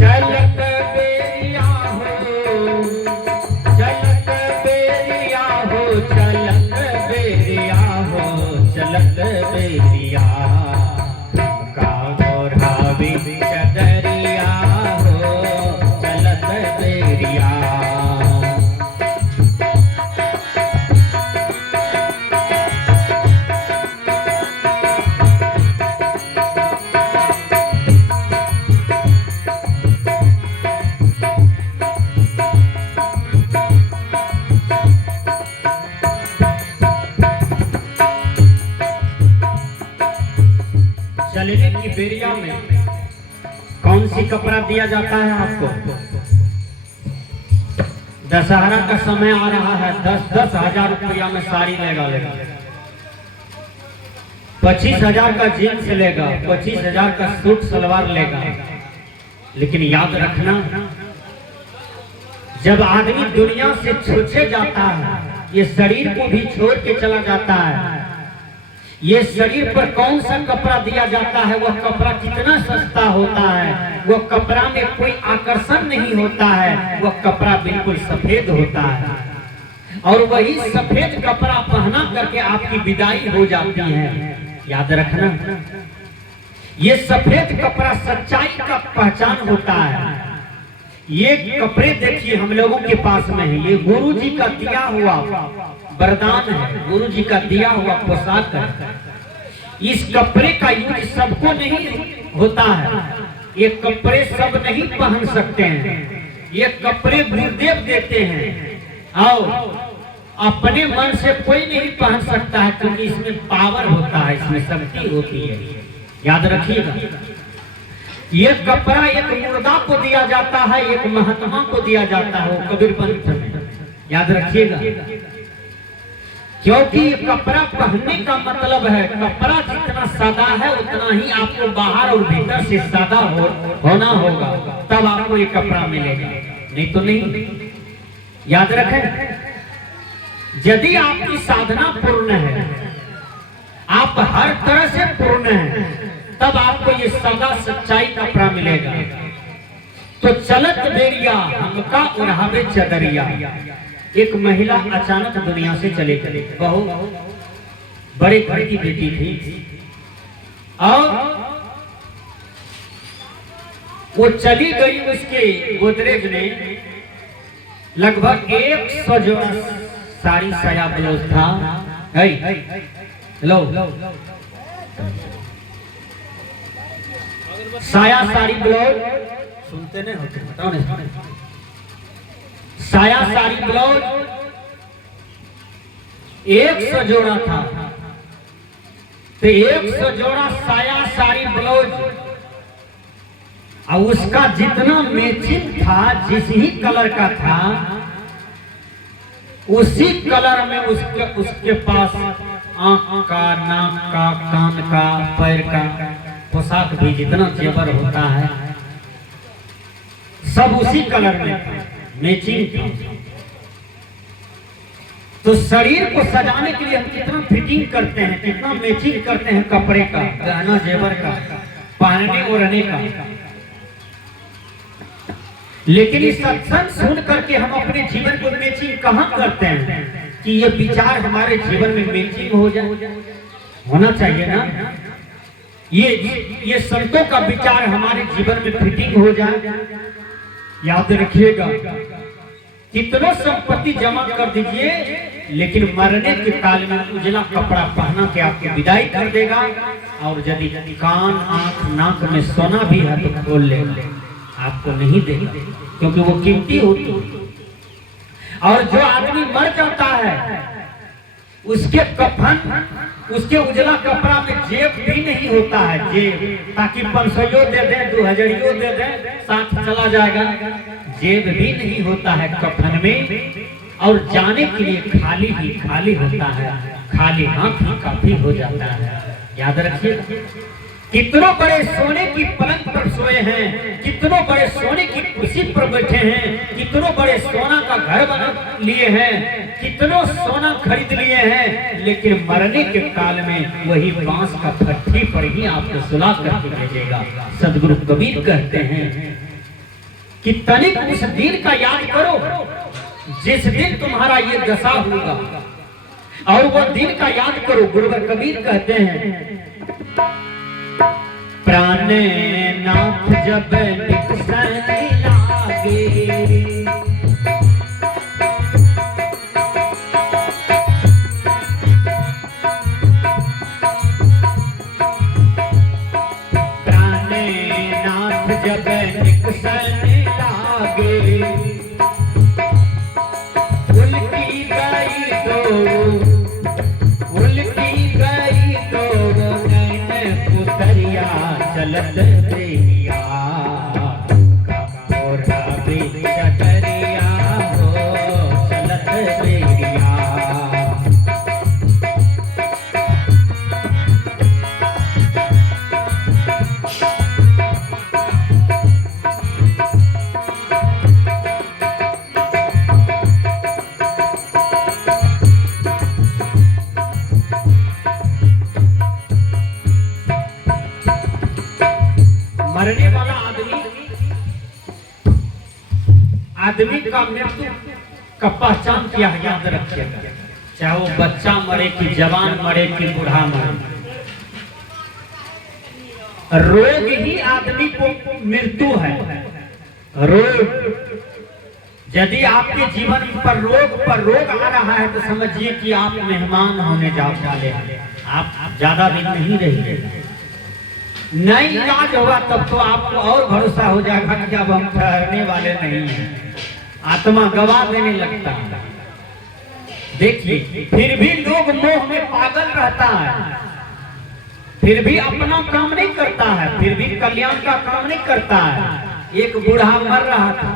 चलत बेरिया हो, चलत बेरिया हो, चलत बेरिया हो, चलत बेरिया का ओढ़ावे चदरिया हो, चलत बेरिया। चलने की बेरिया में कौन सी कपड़ा दिया जाता है आपको? दशहरा का समय आ रहा है, 10-10 हजार रुपया में साड़ी लेगा, 25,000 का जीन्स लेगा, 25,000 का सूट सलवार लेगा। लेकिन याद रखना, जब आदमी दुनिया से छूटे जाता है, ये शरीर को भी छोड़ के चला जाता है, ये शरीर पर कौन सा कपड़ा दिया जाता है, वह कपड़ा कितना सस्ता होता है, वह कपड़ा में कोई आकर्षण नहीं होता है, वह कपड़ा बिल्कुल सफेद होता है। और वही सफेद कपड़ा पहना करके आपकी विदाई हो जाती है। याद रखना, ये सफेद कपड़ा सच्चाई का पहचान होता है। ये कपड़े देखिए हम लोगों के पास में है, ये गुरु जी का दिया हुआ वरदान है, गुरु जी का दिया हुआ पोशाक है। इस कपड़े का यूज सबको नहीं होता है, ये कपड़े सब नहीं पहन सकते हैं, ये कपड़े गुरुदेव देते हैं और अपने मन से कोई नहीं पहन सकता है, क्योंकि इसमें पावर होता है, इसमें शक्ति होती है। याद रखिएगा, ये कपड़ा एक मुर्दा को दिया जाता है, एक महात्मा को दिया जाता है, वो कबीर पंथ में। याद रखिएगा, क्योंकि कपड़ा पहनने का मतलब है, कपड़ा जितना सादा है उतना ही आपको बाहर और भीतर से सादा होना होगा, तब आपको ये कपड़ा मिलेगा, नहीं तो नहीं। याद रखें, यदि आपकी साधना पूर्ण है, आप हर तरह से पूर्ण हैं, तब आपको ये सदा सच्चाई कपड़ा मिलेगा। तो चलत बेरिया हमका उड़ावे चदरिया। एक महिला अचानक दुनिया से चले गई, बहुत बड़े घर की बेटी थी और वो चली गई। उसके गोदरेज में लगभग 100 जोड़ा साड़ी साया ब्लाउज था। हेलो, साया साड़ी ब्लाउज सुनते नहीं होते, बताओ नहीं। साया साड़ी ब्लाउज 100 जोड़ा था, तो 100 जोड़ा साया साड़ी ब्लाउज और उसका जितना मैचिंग था, जिस ही कलर का था, उसी कलर में उसके पास आंख का, नाक का, कान का, पैर का पोशाक भी जितना जेवर होता है सब उसी कलर में मैचिंग। तो शरीर को सजाने के लिए हम कितना फिटिंग करते हैं, कितना मैचिंग करते हैं कपड़े का, गहना जेवर का, पहनने ओढ़ने का। लेकिन इस सत्संग सुन करके हम अपने जीवन को मैचिंग कहाँ करते हैं कि ये विचार हमारे जीवन में मैचिंग हो जाए? होना चाहिए ना, ये संतों का विचार हमारे जीवन में फिटिंग हो जाए। याद रखिएगा, कितना संपत्ति जमा कर दीजिए, लेकिन मरने के काल में उजला कपड़ा पहना के आपकी विदाई कर देगा। और यदि कान, आंख, नाक में सोना भी है तो खोल लेगा, आपको नहीं देगा, क्योंकि वो कीमती होती है। और जो आदमी मर जाता है, उसके कफन, उसके उजला कपड़ा में जेब भी नहीं होता है, जेब, ताकि 500 दे दे, 2000 दे दे, साथ चला जाएगा। जेब भी नहीं होता है कफन में, और जाने के लिए खाली ही खाली होता है, खाली हाथ ही काफी हो जाता है। याद रखिए, कितनों बड़े सोने की पलंग पर सोए हैं, कितनों बड़े सोने की कुर्सी पर बैठे हैं, कितनों बड़े सोना का घर बना लिए हैं, कितनों सोना खरीद लिए हैं, लेकिन मरने के काल में वही बांस का फट्टी पर ही आपको सुला करके भेजेगा। सदगुरु कबीर कहते हैं, कि तनिक उस दिन का याद करो जिस दिन तुम्हारा ये दशा होगा, और वो दिन का याद करो। गुरुवर कबीर कहते हैं, प्राणे नाथ जब निकसन लागे, प्राणे नाथ जब निकसन लागे, उल्टी गई दो, उल्टी गई दो नैन पुतरिया चलत देहिया, कमोरा बिच चतरिया हो चलत देहिया। मरने वाला आदमी का मृत्यु का पहचान क्या है, याद रखिएगा। चाहे वो बच्चा मरे कि जवान मरे कि बूढ़ा मरे, रोग ही आदमी को मृत्यु है। रोग, यदि आपके जीवन पर रोग आ रहा है तो समझिए कि आप मेहमान होने जा वाले हैं, आप ज्यादा दिन नहीं रहेंगे। नहीं इलाज होगा तब तो आपको और भरोसा हो जाएगा कि अब हम ठहरने वाले नहीं हैं, आत्मा गवा देने लगता है। देखिए, फिर भी लोग मोह में पागल रहता है, फिर भी अपना काम नहीं करता है, फिर भी कल्याण का काम नहीं करता है। एक बूढ़ा मर रहा था,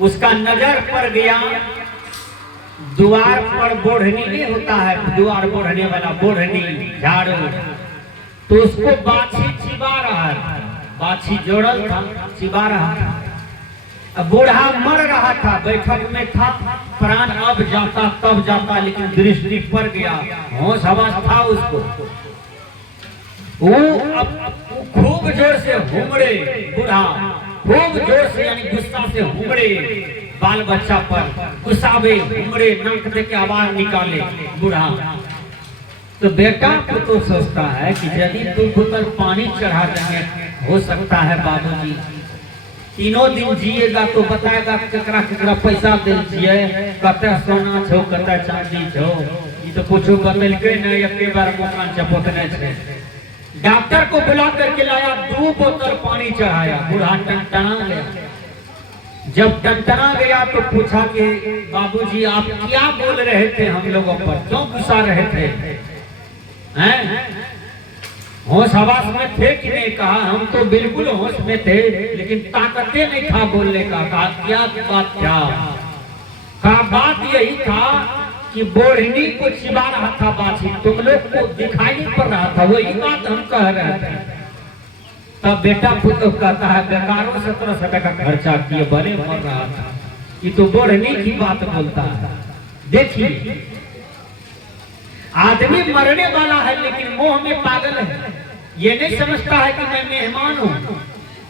उसका नजर पड़ गया द्वार पर बोढ़नी नहीं होता है, द्वार बोढ़ने वाला बोढ़नी झाड़ू, तो उसको बाछी चिबा रहा था, बाछी जोड़ल था, चिबा रहा था। अब बूढ़ा मर रहा था, बैठक में था, प्राण अब जाता तब जाता, लेकिन दृष्टि पड़ गया, होश हवास था उसको। वो खूब जोर से हुमड़े, बूढ़ा खूब जोर से यानी गुस्सा से हुमड़े, बाल बच्चा पर गुस्सावे, हुमड़े, नाक दे के आवाज निकाले बूढ़ा। तो बेटा को तो सोचता है कि यदि तुम बोतल पानी चढ़ा देंगे, हो सकता है बाबूजी तीनों दिन जिएगा तो बताएगा केकरा केकरा पैसा दे दिए, कते सोना छो कते चांदी छो, ये तो कुछ बदल के नहीं, एक बार मकान चपोतने छे। डॉक्टर को बुला करके लाया, 2 बोतल पानी चढ़ाया, बूढ़ा टनटना गया। जब टनटना गया तो पूछा कि बाबूजी आप क्या बोल रहे थे हम लोगों पर, क्यों गुस्सा रहे थे, हैं? होश हवास में थे कि नहीं? कहा हम तो बिल्कुल होश में थे, लेकिन ताकते नहीं था बोलने का। कहा क्या बात क्या? कहा बात यही था कि बोढ़नी को चिबा रहा था बाछी, तुम लोग को दिखाई नहीं पड़ रहा था, वही बात हम कह रहे थे। तब बेटा पुत्र कहता है बेकारों 1700 का खर्चा किए बने मर रहा था, ये तो बोढ़नी की बात बोलता है। देखिए, आदमी मरने वाला है लेकिन मोह में पागल है, ये नहीं समझता है कि मैं मेहमान हूँ।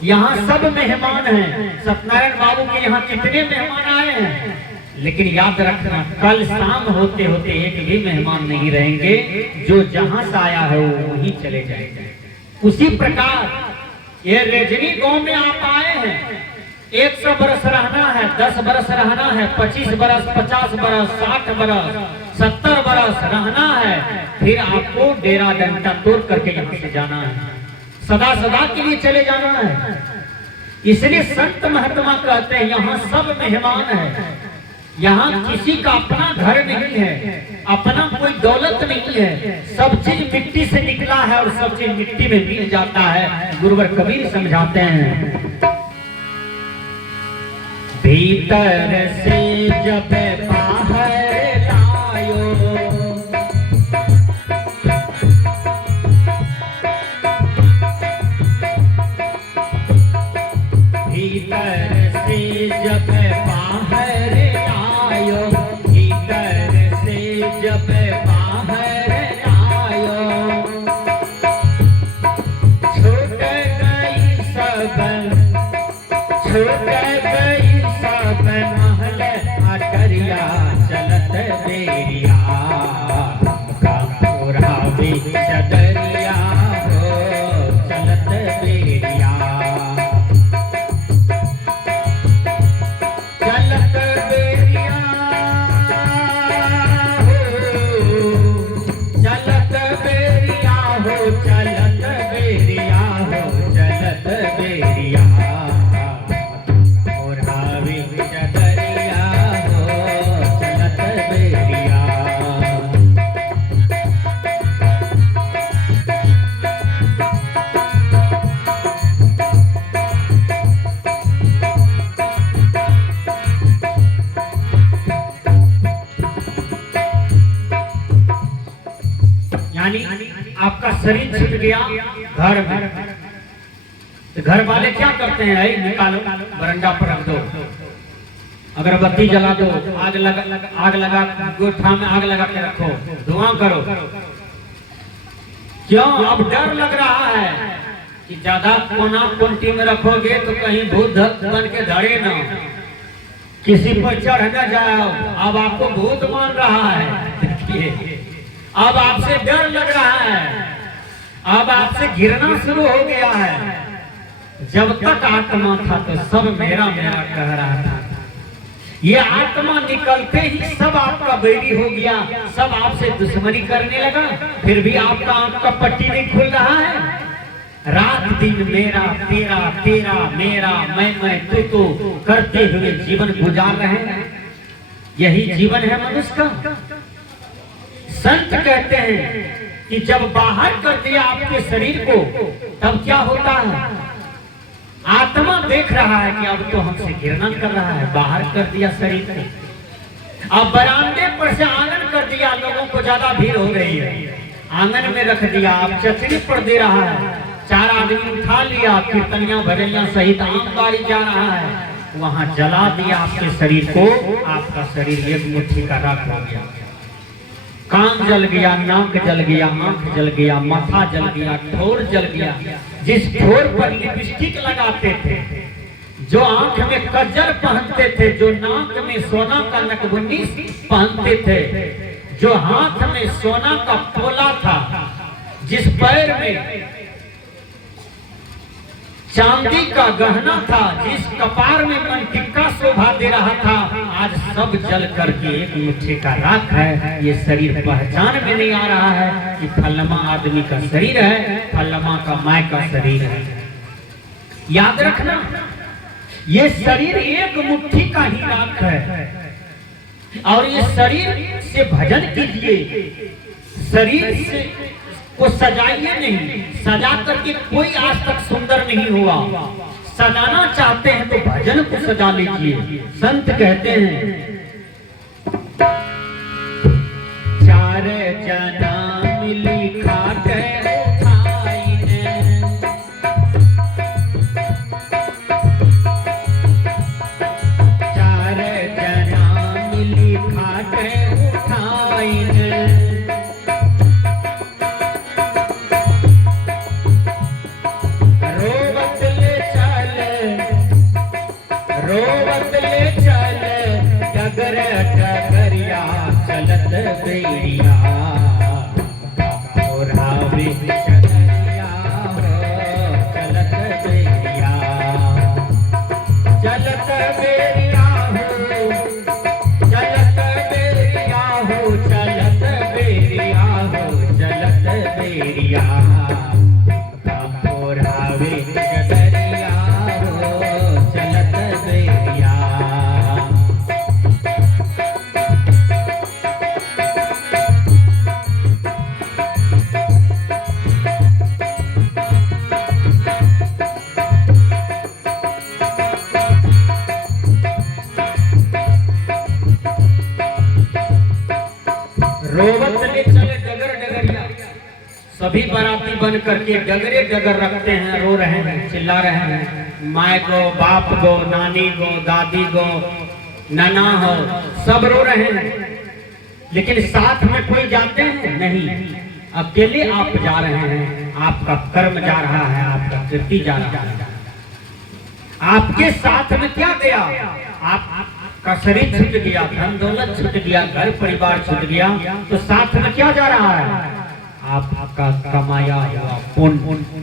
यहाँ सब मेहमान हैं, सत्यनारायण बाबू के यहाँ कितने मेहमान आए हैं, लेकिन याद रखना कल शाम होते होते एक भी मेहमान नहीं रहेंगे, जो जहाँ से आया है वो वहीं चले जाएंगे। उसी प्रकार ये रजनी गांव में आप आए हैं, 100 बरस रहना है, 10 बरस रहना है, 25 बरस, 50 बरस, 60 बरस, 70 बरस रहना है, फिर आपको डेरा डंडा तोड़ करके यहाँ से जाना है, सदा सदा के लिए चले जाना है। इसलिए संत महात्मा कहते हैं यहाँ सब मेहमान है, यहाँ किसी का अपना घर नहीं है, अपना कोई दौलत नहीं है, सब चीज मिट्टी से निकला है और सब चीज मिट्टी में मिल जाता है। गुरुवर कबीर समझाते हैं, भीतर से जब बाहर लायो, भीतर से जब बाहर लायो, भीतर से जब बाहर लायो, छूट गई सब छूट गई सब महल अटरिया चलत बेरिया उड़ावे चदरिया हो चलत बेरिया चलत बेरिया चलत बेरिया हो चलत बेरिया हो चलत बेरिया उड़ावे चदरिया हो चलत बेरिया। यानी आपका शरीर छूट गया घर में, तो घर वाले क्या करते हैं? निकालो बरंडा पर रख दो, अगरबत्ती जला दो, आग लगा गोठा में आग लगा के रखो, धुआं करो। क्यों? अब डर लग रहा है कि ज्यादा कोना कोंटी में रखोगे तो कहीं भूत बन के धड़े ना, किसी पर चढ़ न जाओ। अब आपको भूत मान रहा है, देखिए अब आपसे डर लग रहा है, अब आपसे घिरना शुरू हो गया है। जब तक आत्मा था तो सब मेरा मेरा कह रहा था, ये आत्मा निकलते ही सब आपका बैरी हो गया, सब आपसे दुश्मनी करने लगा। फिर भी आपका आंख का पट्टी नहीं खुल रहा है। रात दिन मेरा तेरा तेरा मेरा मैं तू करते हुए जीवन गुजार रहे हैं। यही जीवन है मनुष्य का। संत कहते हैं कि जब बाहर कर दिया आपके शरीर को तब क्या होता है? आत्मा देख रहा है कि अब तो हमसे घृणा कर रहा है, बाहर कर दिया शरीर को। अब बरामदे पर से आंगन कर दिया, लोगों को ज्यादा भीड़ हो रही है, आंगन में रख दिया, अब चचरी पड़ दे रहा है, 4 आदमी उठा लिया, कीर्तनिया भजनिया सहित आमदारी जा रहा है, वहां जला दिया आपके शरीर को। आपका शरीर एक मुट्ठी का राख हो गया। कान जल गया, नाक जल गया, आंख जल गया, माथा जल गया, ठोर जल गया। जिस ठोर पर लिपस्टिक लगाते थे, जो आंख में कजल पहनते थे, जो नाक में सोना का नकबंदी पहनते थे, जो हाथ में सोना का पोला था, जिस पैर में चांदी का गहना था, जिस कपार में मनटिक्का शोभा दे रहा था, आज सब जल करके एक मुट्ठी का राख है। ये शरीर पहचान में नहीं आ रहा है कि फलमा आदमी का शरीर है, फलमा का माय का शरीर है। याद रखना, ये शरीर एक मुट्ठी का ही राख है। और ये शरीर से भजन कीजिए, शरीर से को सजाइए नहीं। सजा करके कोई आज तक सुंदर नहीं हुआ। सजाना चाहते हैं तो भजन को सजा लीजिए। संत कहते हैं 4 जना मिली खाके उठाई ने, 4 जना मिली खाके उठाई ने, डगर डगरिया चलत बेरिया उड़ावे चदरिया हो चलत बेरिया, चलत बेरिया हो चलत बेरिया हो चलत बेरिया हो चलत बेरिया उड़ावे चदरिया हो चलत बेरिया। रोवत ले चले डगर डगरिया, सभी बाराती बन करके डगरे डगर रखते हैं, रो रहे हैं, चिल्ला रहे हैं, माँ को, बाप को, नानी को, दादी को, नाना हो, सब रो रहे हैं। लेकिन साथ में कोई जाते हैं नहीं, अकेले आप जा रहे हैं। आपका कर्म जा रहा है, आपका कीर्ति जा रहा है। आपके साथ में क्या गया? आपका शरीर छूट गया, धन दौलत छूट गया, घर परिवार छूट गया, तो साथ में क्या जा रहा है? आपका कमाया हुआ पुण्य।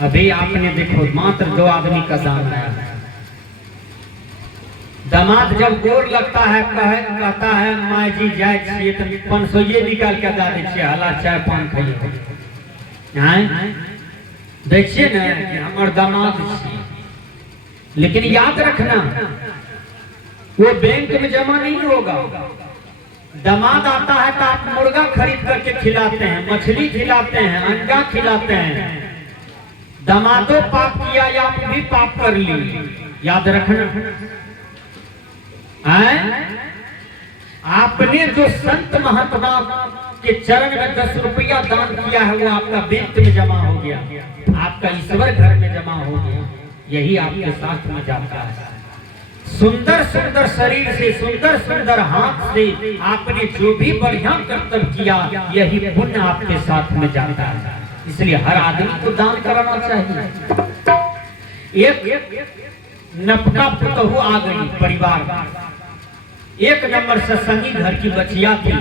अभी आपने देखो मात्र 2 आदमी का दान आया है। दामाद जब गोर लगता है कहता है माँ जी जाए छिए तो 500 ये निकाल के दा दे छिए, हला चाय पान खाइए। देखिए ना कि हमारे दामाद छिए, लेकिन याद रखना वो बैंक में जमा नहीं होगा। दामाद आता है तो आप मुर्गा खरीद करके खिलाते हैं, मछली खिलाते हैं, अंडा खिलाते हैं। दामादो पाप किया या आप भी पाप कर ली, याद रखना। आपने जो संत महात्मा के चरण में 10 रुपया दान किया है वो आपका बैंक में जमा हो गया, आपका ईश्वर घर में जमा हो गया। यही आपके साथ में जाता है। सुंदर सुंदर शरीर से, सुंदर सुंदर हाथ से आपने जो भी बढ़िया कर्तव्य किया, यही पुण्य आपके साथ में जाता है। इसलिए हर आदमी को दान करना चाहिए। एक नपका पुतहु आ गई परिवार, 1 नंबर सत्संगी घर की बचिया थी।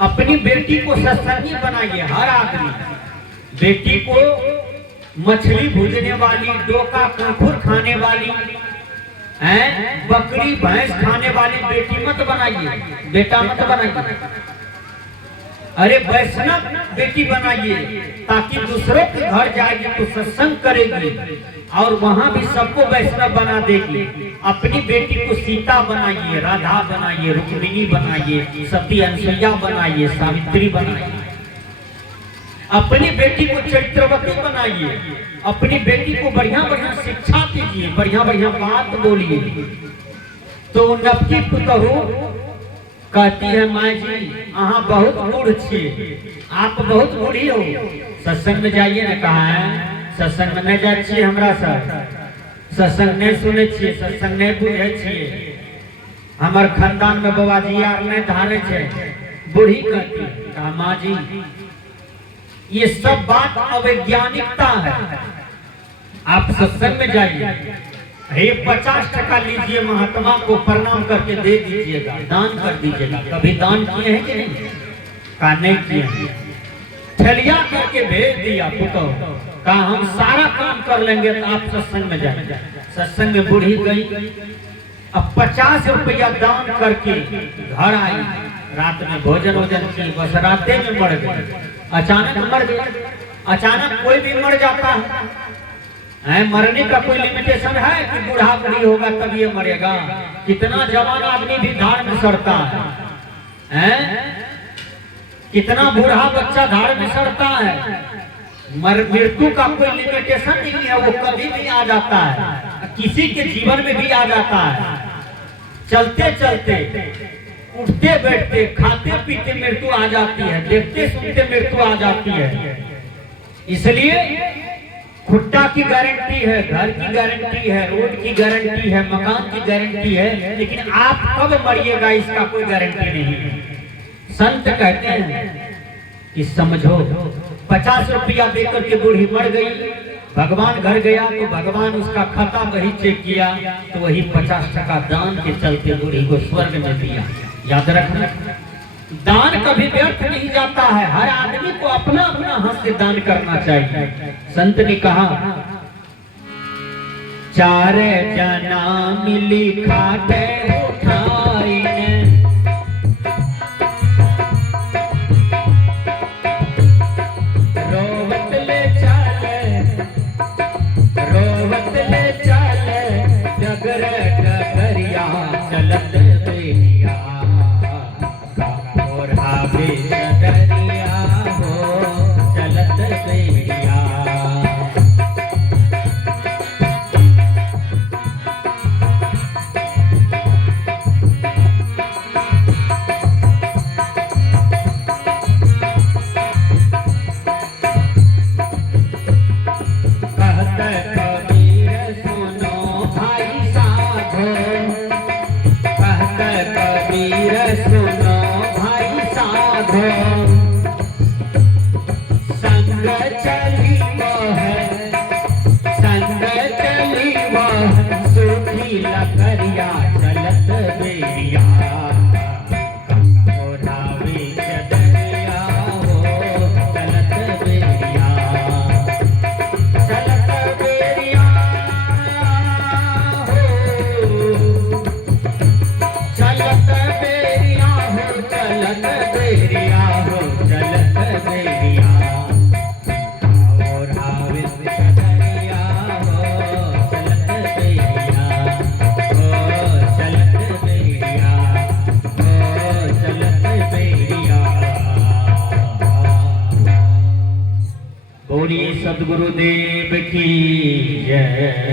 अपनी बेटी को सत्संगी बनाइए हर आदमी। बेटी को मछली भूजने वाली, डोका कांकुर खाने वाली, बकरी भैंस खाने वाली बेटी मत बनाइए, बेटा मत बनाइए। अरे वैष्णव बेटी बनाइए, ताकि दूसरों के घर जाएगी तो सत्संग करेगी और वहां भी सबको वैष्णव बना देगी। अपनी बेटी को सीता बनाइए, राधा बनाइए, रुक्मिणी बनाइए, सती अनसुईया बनाइए, सावित्री बनाइए। अपनी बेटी को चरित्रवती बनाइए, अपनी बेटी को बढ़िया बढ़िया शिक्षा दीजिए, बढ़िया बढ़िया बात बोलिए। तो नवकी पुतहु कहती है माँ जी अहाँ बहुत बूढ़ छे, आप बहुत बूढ़ी हो, सत्संग में जाइए ना। कहा है सत्संग में नहीं जाए छिए, हमरा सत्संग नहीं सुने छिए, सत्संग नहीं बुझे छिए, हमार खानदान में बाबाजी आर नहीं धारे छे। बूढ़ी कहती, कहा माँ जी ये सब बात अवैज्ञानिकता है, आप सत्संग में जाइए। 50 टका लीजिए, महात्मा को प्रणाम करके दे दीजिएगा, दान कर दीजिएगा। कभी दान किए हैं कि नहीं? कहा नहीं किए हैं। ठलिया करके भेज दिया पुतो, कहा हम सारा काम कर लेंगे तो आप सत्संग में जाइए। सत्संग में बूढ़ी गई, अब 50 रुपया दान करके घर आई। रात में भोजन की, बस राते में मर गई। अचानक मर गया। अचानक कोई भी मर जाता है, मरने का कोई लिमिटेशन है कि बूढ़ा बूढ़ी होगा तब ये मरेगा? कितना जवान आदमी भी धाड़ में सड़ता है, कितना बूढ़ा बच्चा धाड़ में सड़ता है। मृत्यु का कोई लिमिटेशन नहीं है, वो कभी भी आ जाता है, किसी के जीवन में भी आ जाता है। चलते चलते, उठते बैठते, खाते पीते मृत्यु आ जाती है, देखते सुनते मृत्यु आ जाती है। इसलिए खुट्टा की गारंटी है, घर की गारंटी है, रोड की गारंटी है, मकान की गारंटी है, लेकिन आप कब मरिएगा इसका कोई गारंटी नहीं है। संत कहते हैं कि समझो 50 रुपया देकर के बूढ़ी मर गई, भगवान घर गया तो भगवान उसका खाता वही चेक किया तो वही 50 टका दान के चलते बूढ़ी को स्वर्ग में दिया। याद रखना, दान कभी व्यर्थ नहीं जाता है। हर आदमी को अपना अपना हाथ से दान करना चाहिए। संत ने कहा 4 जना मिली खाटे उठाई, रोवत ले चाले डगर डगरिया चलत बेलिया, और हावे डगरिया हो चलत बेलिया। लकड़िया चलत बेरिया ओढ़ावे चदरिया हो चलत बेरिया चलत बेरिया हो चलत बेरिया हो चलत बेरिया हो चलत बेरिया ओढ़ावे चदरिया हो चलत बेरिया हो चलत बेरिया हो चलत बेरिया। बोलिए सद्गुरुदेव की जय।